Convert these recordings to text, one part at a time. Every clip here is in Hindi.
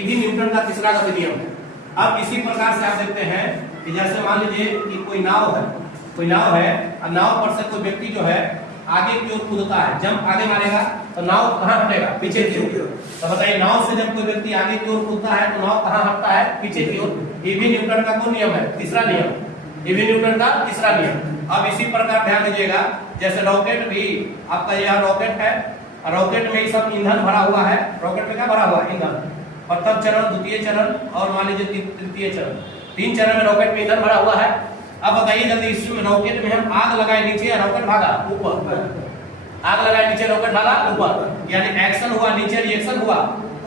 भी न्यूटन का तीसरा गति नियम है। अब इसी प्रकार से आप देखते हैं कि जैसे मान लीजिए कि कोई नाव है और नाव पर से कोई व्यक्ति जो है आगे की ओर कूदता है, जंप आगे मारेगा तो नाव कहाँ हटेगा? पीछे की ओर। तो बताइए नाव से जब कोई व्यक्ति आगे की ओर कूदता है तो नाव कहाँ हटता है? पीछे की ओर। ये भी न्यूटन का कौन नियम है? तीसरा नियम। ये भी न्यूटन का तीसरा नियम। अब इसी प्रकार ध्यान दीजिएगा, जैसे रॉकेट भी आपका यह रॉकेट है, रॉकेट में सब ईंधन भरा हुआ है। रॉकेट में क्या भरा हुआ है? ईंधन। प्रथम चरण, द्वितीय चरण और मान लीजिए तृतीय चरण, 3 चरण में रॉकेट में ईंधन भरा हुआ है। अब बताइए जल्दी, इसमें रॉकेट में हम आग लगाए नीचे या रॉकेट भागा ऊपर? आग लगाए नीचे, रॉकेट भागा ऊपर, यानी एक्शन हुआ नीचे, रिएक्शन हुआ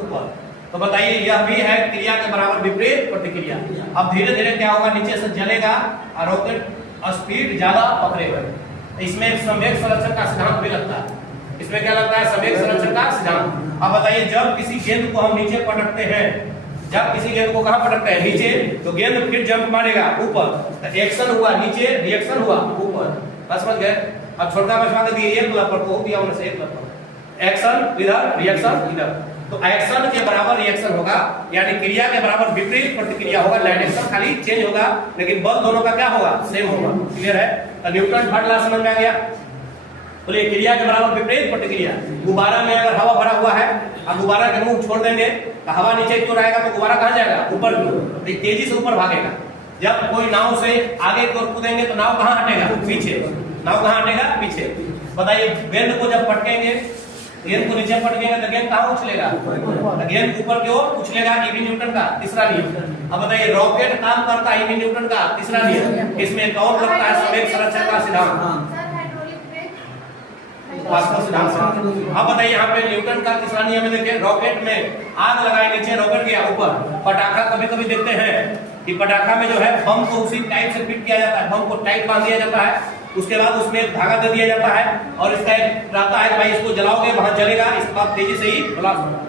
ऊपर। तो बताइए यह भी है क्रिया के बराबर विपरीत प्रतिक्रिया। अब धीरे धीरे क्या होगा? नीचे से जलेगा और रॉकेट स्पीड ज्यादा पकड़ेगा। इसमें संवेग संरक्षण का सिद्धांत भी लगता है। इसमें क्या लगता है? संवेग संरक्षण का सिद्धांत। अब बताइए जब किसी गेंद को हम नीचे पटकते हैं, जब किसी गेंद को कहां पटकते हैं? नीचे, तो गेंद फिर जंप मारेगा ऊपर, तो एक्शन हुआ नीचे, रिएक्शन हुआ ऊपर। बस समझ गए? अब छोटा बचवा के दिए एक लपर को दिया, उनसे एक लपर, एक्शन इधर, रिएक्शन इधर, तो एक्शन के बराबर रिएक्शन होगा, यानी क्रिया के बराबर विपरीत प्रतिक्रिया होगा। डायरेक्शन खाली चेंज होगा लेकिन बल दोनों का क्या होगा? सेम होगा। क्लियर है? तो न्यूटन थर्ड लॉ समझ में आ गया। बोलिए क्रिया के बराबर विपरीत प्रतिक्रिया। गुब्बारा में अगर हवा भरा हुआ है और गुब्बारा के मुंह छोड़ देंगे तो हवा नीचे की ओर आएगा, तो गुब्बारा कहां जाएगा? ऊपर की ओर, तेजी से ऊपर भागेगा। जब कोई नाव से आगे की ओर कूदेंगे तो नाव कहां हटेगा? पीछे। नाव कहां हटेगा? पीछे। बताइए गेंद को जब पटकेंगे, गेंद को नीचे पटकेंगे तो गेंद कहां उछलेगा? गेंद ऊपर की ओर उछलेगा। ये भी न्यूटन का तीसरा नियम। अब बताइए रॉकेट काम करता है, ये भी न्यूटन का तीसरा नियम। इसमें एक और लगता है संवेग संरक्षण का सिद्धांत, वास्तव सिद्धांत से। अब बताइए यहाँ पे न्यूटन का तीसरा नियम है। देखिए रॉकेट में आग लगाई नीचे, रॉकेट गया ऊपर। पटाखा कभी कभी देखते हैं कि पटाखा में जो है बम को उसी टाइप से फिट किया जाता है, बम को टाइट बांध दिया जाता है, उसके बाद उसमें एक धागा दे दिया जाता है और इसका एक रहता है भाई इसको जलाओगे वहां जलेगा, इसके बाद तेजी से ही ब्लास्ट होगा,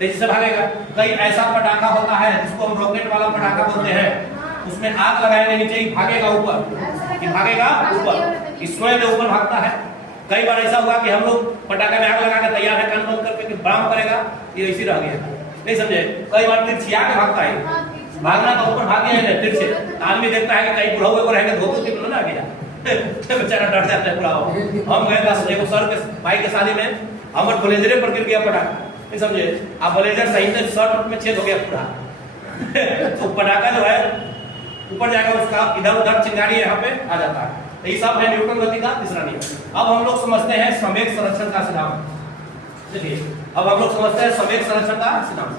तेजी से भागेगा। कई ऐसा पटाखा होता है जिसको हम रॉकेट वाला पटाखा बोलते हैं, उसमें आग लगाएंगे नीचे ही भागेगा ऊपर, भागेगा ऊपर, स्वयं में ऊपर भागता है। कई बार ऐसा हुआ कि हम लोग पटाखे में आग लगा के तैयार है, कान बंद करके बम करेगा, ये इसी रह गया, नहीं समझे? कई बार तिरछिया के भागता है, भागना तो ऊपर भाग गया है तिरछे। आदमी देखता है कि कहीं बुढ़ा हुए को रहेगा धोती की ना गया, बेचारा डर जाता है पूरा। हम गए देखो सर के भाई के शादी में, हमर ब्लेजरे पर गिर गया पटाखा, नहीं समझे? आप ब्लेजर सही से शर्ट में छेद हो गया पूरा। तो पटाखा जो है ऊपर जाकर उसका इधर उधर चिंगारी यहाँ पे आ जाता है। तो ये सब है न्यूटन गति का तीसरा नियम। अब हम लोग समझते हैं संवेग संरक्षण का सिद्धांत। देखिए अब हम लोग समझते हैं संवेग संरक्षण का सिद्धांत।